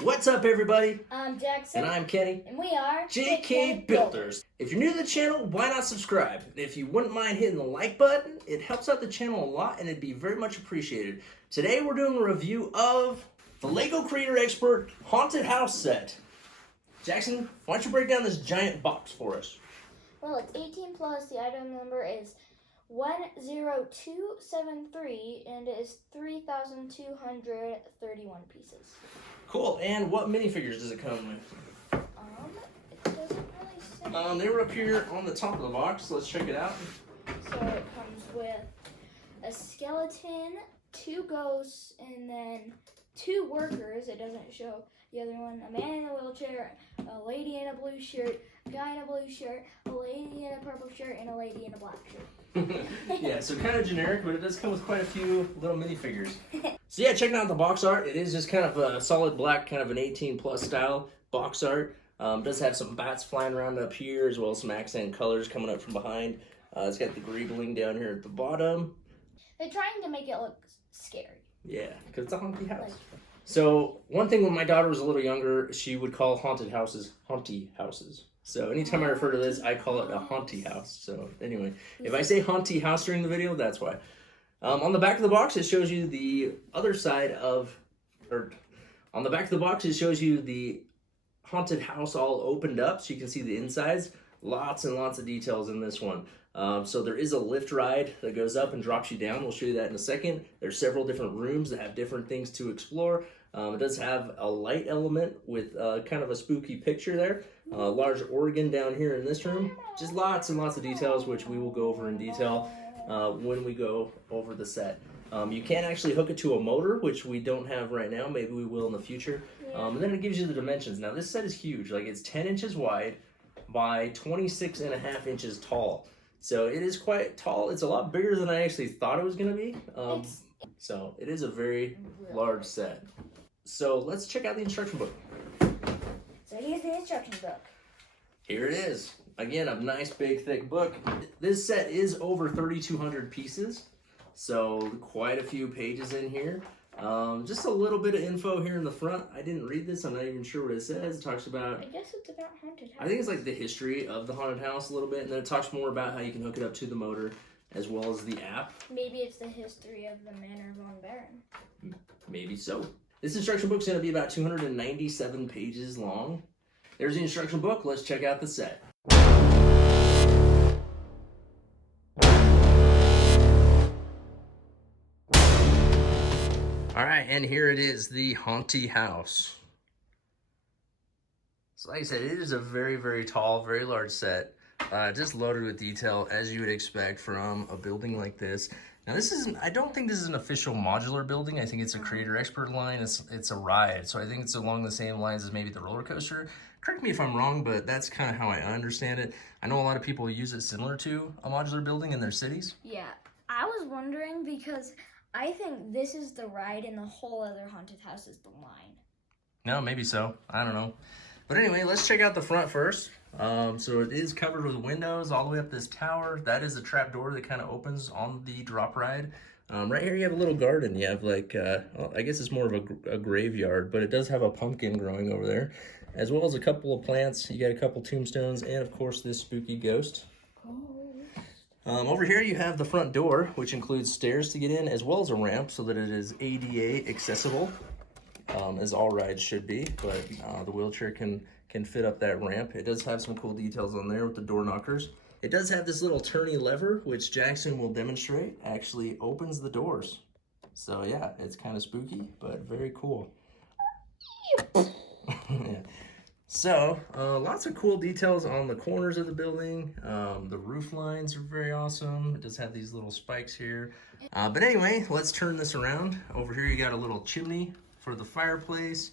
What's up, everybody? I'm Jackson. And I'm Kenny. And we are JK Builders. If you're new to the channel, why not subscribe? If you wouldn't mind hitting the like button, it helps out the channel a lot and it'd be very much appreciated. Today we're doing a review of the LEGO Creator Expert Haunted House set. Jackson, why don't you break down this giant box for us? Well, it's 18 plus. The item number is 10273 and it is 3,231 pieces. Cool. And what minifigures does it come with? It doesn't really say. They were up here on the top of the box. Let's check it out. So it comes with a skeleton, 2 ghosts, and then 2 workers. It doesn't show the other one. A man in a wheelchair, a lady in a blue shirt, a guy in a blue shirt, a lady in a purple shirt, and a lady in a black shirt. Yeah, so kind of generic, but it does come with quite a few little minifigures. So yeah, checking out the box art. It is just kind of a solid black, kind of an 18 plus style box art. It does have some bats flying around up here, as well as some accent colors coming up from behind. It's got the greebling down here at the bottom. They're trying to make it look scary. Yeah, because it's a haunted house. So one thing when my daughter was a little younger, she would call haunted houses haunty houses. So anytime I refer to this, I call it a haunty house. So anyway, if I say haunty house during the video, that's why. On the back of the box, it shows you the other side of, on the back of the box, it shows you the haunted house all opened up, so you can see the insides. Lots and lots of details in this one. So there is a lift ride that goes up and drops you down. We'll show you that in a second. There's several different rooms that have different things to explore. It does have a light element with kind of a spooky picture there. Large organ down here in this room. Just lots and lots of details, which we will go over in detail when we go over the set. You can actually hook it to a motor, which we don't have right now. Maybe we will in the future. And then it gives you the dimensions. Now this set is huge. Like, it's 10 inches wide by 26.5 inches tall. So it is quite tall. It's a lot bigger than I actually thought it was going to be. So it is a very large set. So let's check out the instruction book. So here's the instruction book. Here it is. Again, a nice big thick book. This set is over 3,200 pieces. So quite a few pages in here. Just a little bit of info here in the front. I didn't read this. I'm not even sure what it says. It talks about, I guess it's about haunted house. I think it's like the history of the haunted house a little bit. And then it talks more about how you can hook it up to the motor as well as the app. Maybe it's the history of the Manor von Baron. Maybe so. This instruction book is going to be about 297 pages long. There's the instruction book. Let's check out the set. All right, and here it is, the Haunty House. So like I said, it is a very, very tall, very large set. Just loaded with detail, as you would expect from a building like this. Now this isn't, I don't think this is an official modular building. I think it's a Creator Expert line. It's a ride. So I think it's along the same lines as maybe the roller coaster. Correct me if I'm wrong, but that's kind of how I understand it. I know a lot of people use it similar to a modular building in their cities. Yeah, I was wondering because I think this is the ride and the whole other haunted house is the line. No, maybe so. I don't know. But anyway, let's check out the front first. So it is covered with windows all the way up this tower. That is a trap door that kind of opens on the drop ride. Right here you have a little garden. You have like, well, I guess it's more of a graveyard, but it does have a pumpkin growing over there, as well as a couple of plants. You got a couple tombstones and of course this spooky ghost. Over here you have the front door, which includes stairs to get in as well as a ramp so that it is ADA accessible. As all rides should be, but the wheelchair can fit up that ramp. It does have some cool details on there with the door knockers. It does have this little turny lever, which Jackson will demonstrate, actually opens the doors. So yeah, it's kind of spooky, but very cool. Yeah. So, lots of cool details on the corners of the building. The roof lines are very awesome. It does have these little spikes here. But anyway, let's turn this around. Over here you got a little chimney for the fireplace.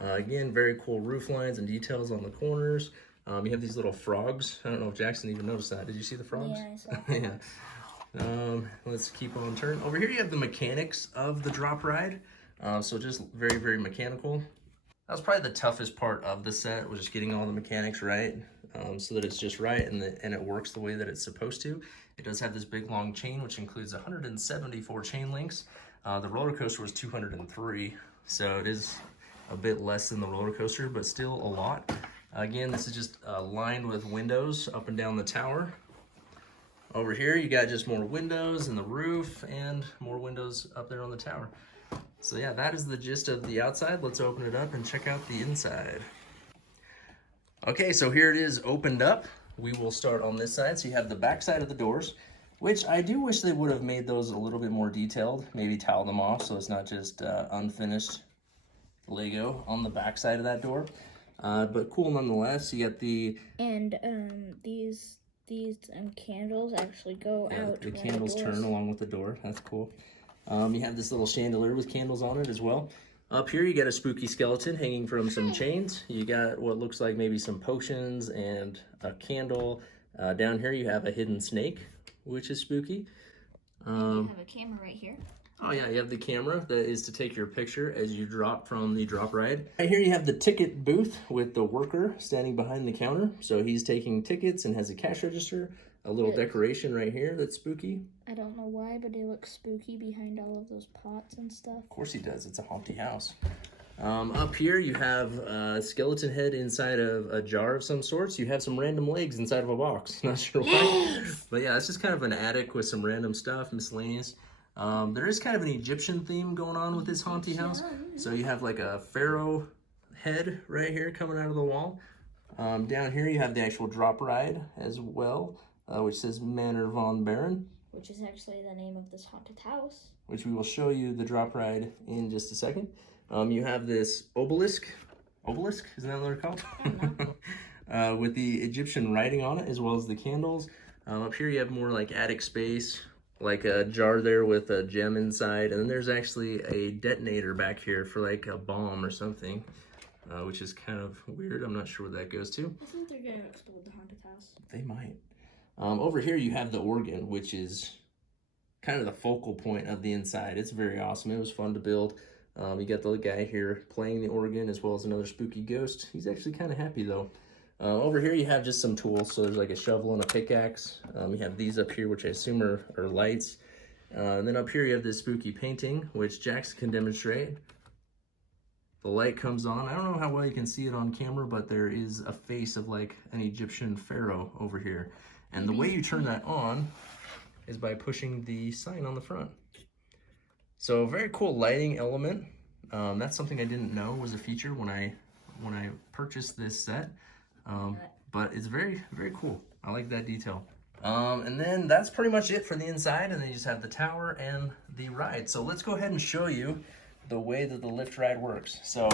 Again, very cool roof lines and details on the corners. You have these little frogs. I don't know if Jackson even noticed that. Did you see the frogs? Yeah, I saw Yeah. Let's keep on turning. Over here you have the mechanics of the drop ride. So just very, very mechanical. That was probably the toughest part of the set, was just getting all the mechanics right, so that it's just right and it works the way that it's supposed to. It does have this big long chain, which includes 174 chain links. The roller coaster was 203, so it is a bit less than the roller coaster, but still a lot. Again, this is just lined with windows up and down the tower. Over here, you got just more windows in the roof and more windows up there on the tower. So yeah, that is the gist of the outside. Let's open it up and check out the inside. Okay, so here it is opened up. We will start on this side. So you have the back side of the doors, which I do wish they would have made those a little bit more detailed. Maybe tile them off so it's not just unfinished Lego on the back side of that door. But cool nonetheless. You got the... And these candles actually go out. The candles turn along with the door. That's cool. You have this little chandelier with candles on it as well. Up here, you got a spooky skeleton hanging from some chains. You got what looks like maybe some potions and a candle. Down here, you have a hidden snake, which is spooky. You have a camera right here. Oh yeah, you have the camera that is to take your picture as you drop from the drop ride. Right here you have the ticket booth with the worker standing behind the counter. So he's taking tickets and has a cash register. A little decoration right here that's spooky. I don't know why, but it looks spooky behind all of those pots and stuff. Of course he does, it's a haunted house. Up here you have a skeleton head inside of a jar of some sorts. You have some random legs inside of a box. Not sure why. But yeah, it's just kind of an attic with some random stuff, miscellaneous. There is kind of an Egyptian theme going on with this haunted house. So you have like a pharaoh head right here coming out of the wall. Down here you have the actual drop ride as well, which says Manor von Baron. Which is actually the name of this haunted house. Which we will show you the drop ride in just a second. You have this obelisk. Obelisk? Isn't that what they're called? I don't know. With the Egyptian writing on it, as well as the candles. Up here you have more like attic space, like a jar there with a gem inside. And then there's actually a detonator back here for like a bomb or something, which is kind of weird. I'm not sure what that goes to. I think they're going to explode the haunted house. They might. Over here you have the organ, which is kind of the focal point of the inside. It's very awesome. It was fun to build. You got the guy here playing the organ as well as another spooky ghost. He's actually kind of happy though. Over here you have just some tools. So there's like a shovel and a pickaxe. You have these up here, which I assume are lights. And then up here you have this spooky painting, which Jax can demonstrate. The light comes on. I don't know how well you can see it on camera, but there is a face of like an Egyptian pharaoh over here. And the way you turn that on is by pushing the sign on the front. So very cool lighting element. That's something I didn't know was a feature when I purchased this set. But it's very, very cool. I like that detail. And then that's pretty much it for the inside. And then you just have the tower and the ride. So let's go ahead and show you the way that the lift ride works. So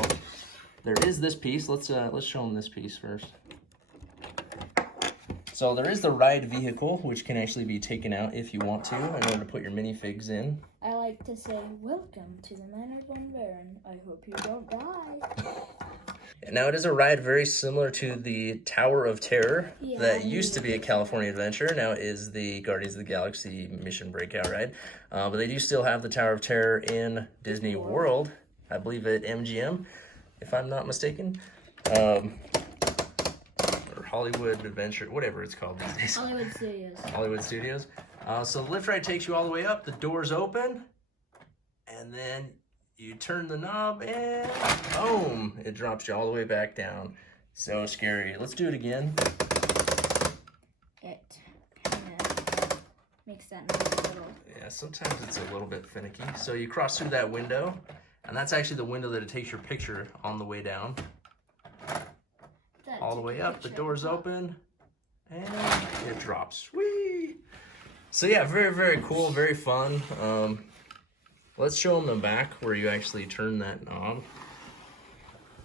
there is this piece. Let's show them this piece first. So there is the ride vehicle, which can actually be taken out if you want to in order to put your minifigs in. I like to say, welcome to the Manor von Baron. I hope you don't die. Now it is a ride very similar to the Tower of Terror that used to be a California Adventure. Now is the Guardians of the Galaxy Mission Breakout ride. But they do still have the Tower of Terror in Disney World, I believe at MGM, if I'm not mistaken. Hollywood Adventure, whatever it's called these days. Hollywood Studios. Hollywood Studios. So the lift ride takes you all the way up. The doors open, and then you turn the knob, and boom! It drops you all the way back down. So scary. Let's do it again. It kind of makes that noise a little. Yeah, sometimes it's a little bit finicky. So you cross through that window, and that's actually the window that it takes your picture on the way down. All the way up, the doors open, and it drops. Whee! So yeah, very, very cool, very fun. Let's show them the back where you actually turn that knob.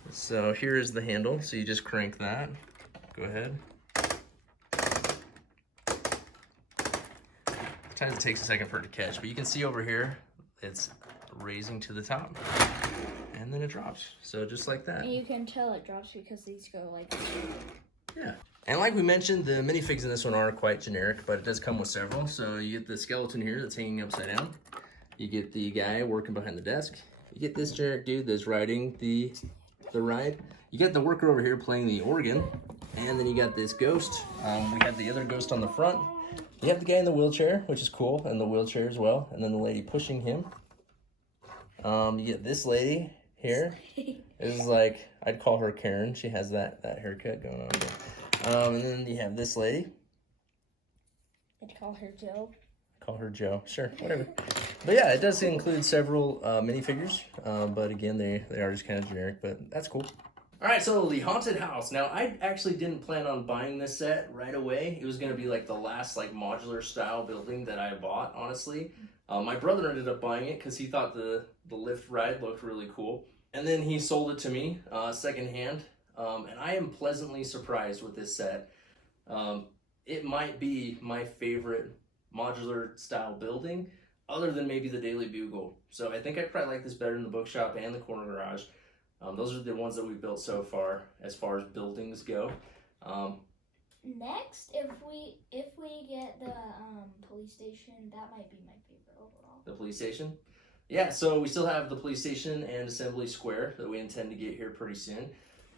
So here is the handle, so you just crank that. Go ahead. Sometimes it takes a second for it to catch, but you can see over here, it's raising to the top. And then it drops. So just like that. And you can tell it drops because these go like this. Yeah. And like we mentioned, the minifigs in this one are quite generic, but it does come with several. So you get the skeleton here that's hanging upside down. You get the guy working behind the desk. You get this generic dude that's riding the ride. You get the worker over here playing the organ. And then you got this ghost. We have the other ghost on the front. You have the guy in the wheelchair, which is cool, and the wheelchair as well. And then the lady pushing him. You get this lady here. This is like, I'd call her Karen. She has that haircut going on. And then you have this lady. I'd call her Joe. Call her Joe. Sure, whatever. But yeah, it does include several minifigures. But again, they are just kind of generic, but that's cool. All right, so the haunted house. Now, I actually didn't plan on buying this set right away. It was going to be like the last like modular style building that I bought, honestly. My brother ended up buying it because he thought the lift ride looked really cool. And then he sold it to me secondhand. And I am pleasantly surprised with this set. It might be my favorite modular style building, other than maybe the Daily Bugle. So I think I probably like this better than the bookshop and the corner garage. Those are the ones that we've built so far as buildings go. Next, if we get the police station, that might be my favorite overall. The police station? Yeah, so we still have the police station and Assembly Square that we intend to get here pretty soon.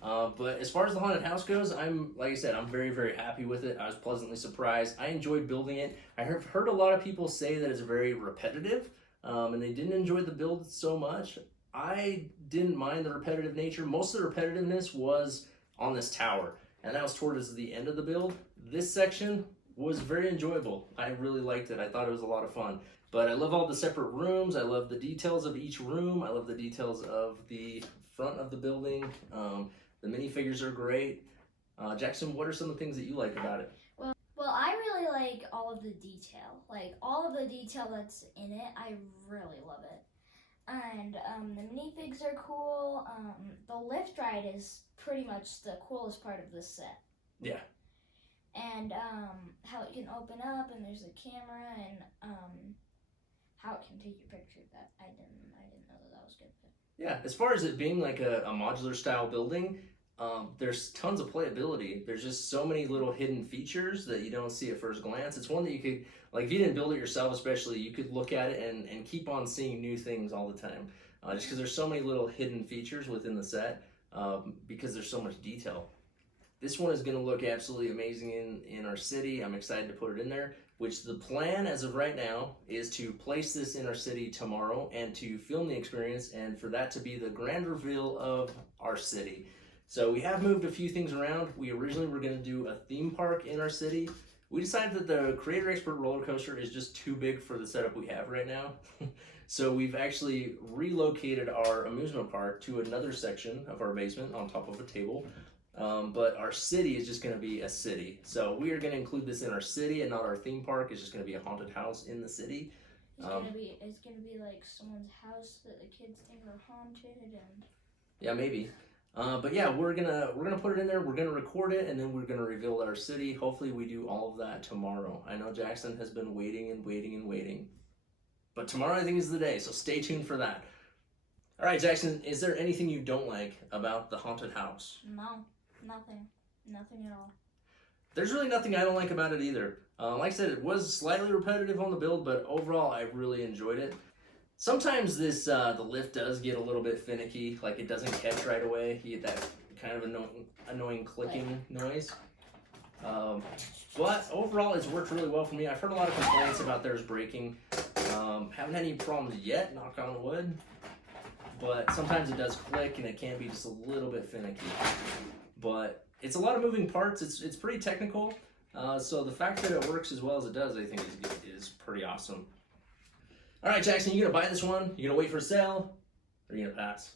But as far as the haunted house goes, like I said, I'm very, very happy with it. I was pleasantly surprised. I enjoyed building it. I have heard a lot of people say that it's very repetitive, and they didn't enjoy the build so much. I didn't mind the repetitive nature. Most of the repetitiveness was on this tower, and that was towards the end of the build. This section was very enjoyable. I really liked it. I thought it was a lot of fun. But I love all the separate rooms. I love the details of each room. I love the details of the front of the building. The minifigures are great. Jackson, what are some of the things that you like about it? Well, I really like all of the detail. Like, all of the detail that's in it, I really love it. And the minifigs are cool. The lift ride is pretty much the coolest part of this set. Yeah. And how it can open up and there's a camera and how it can take your picture. That I didn't know that was good. Yeah, as far as it being like a modular style building, there's tons of playability. There's just so many little hidden features that you don't see at first glance. It's one that you could, like, if you didn't build it yourself especially, you could look at it and keep on seeing new things all the time. Just because there's so many little hidden features within the set, because there's so much detail. This one is going to look absolutely amazing in our city. I'm excited to put it in there, which the plan as of right now is to place this in our city tomorrow and to film the experience and for that to be the grand reveal of our city. So we have moved a few things around. We originally were going to do a theme park in our city. We decided that the Creator Expert roller coaster is just too big for the setup we have right now. So we've actually relocated our amusement park to another section of our basement on top of a table. But our city is just going to be a city. So we are going to include this in our city and not our theme park. It's just going to be a haunted house in the city. It's gonna be like someone's house that the kids think are haunted and. Yeah, maybe. But yeah, we're gonna put it in there. We're gonna record it, and then we're gonna reveal our city. Hopefully, we do all of that tomorrow. I know Jackson has been waiting and waiting and waiting, but tomorrow I think is the day. So stay tuned for that. All right, Jackson, is there anything you don't like about the haunted house? No, nothing at all. There's really nothing I don't like about it either. Like I said, it was slightly repetitive on the build, but overall, I really enjoyed it. Sometimes this the lift does get a little bit finicky, like it doesn't catch right away. You get that kind of annoying clicking noise. But overall, it's worked really well for me. I've heard a lot of complaints about theirs breaking. Haven't had any problems yet, knock on wood. But sometimes it does click and it can be just a little bit finicky. But it's a lot of moving parts. It's pretty technical. So the fact that it works as well as it does, I think is pretty awesome. All right, Jackson, you gonna buy this one? You gonna wait for a sale? Or you gonna pass?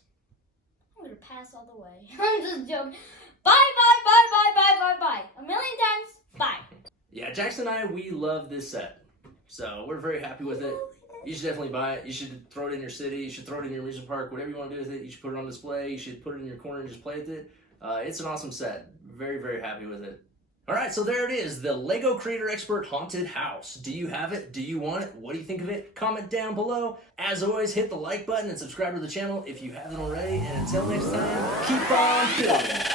I'm gonna pass all the way. I'm just joking. Bye. A million times, bye. Yeah, Jackson and I, we love this set. So we're very happy with it. You should definitely buy it. You should throw it in your city. You should throw it in your amusement park. Whatever you want to do with it, you should put it on display. You should put it in your corner and just play with it. It's an awesome set. Very, very happy with it. All right, so there it is, the LEGO Creator Expert Haunted House. Do you have it? Do you want it? What do you think of it? Comment down below. As always, hit the like button and subscribe to the channel if you haven't already. And until next time, keep on building.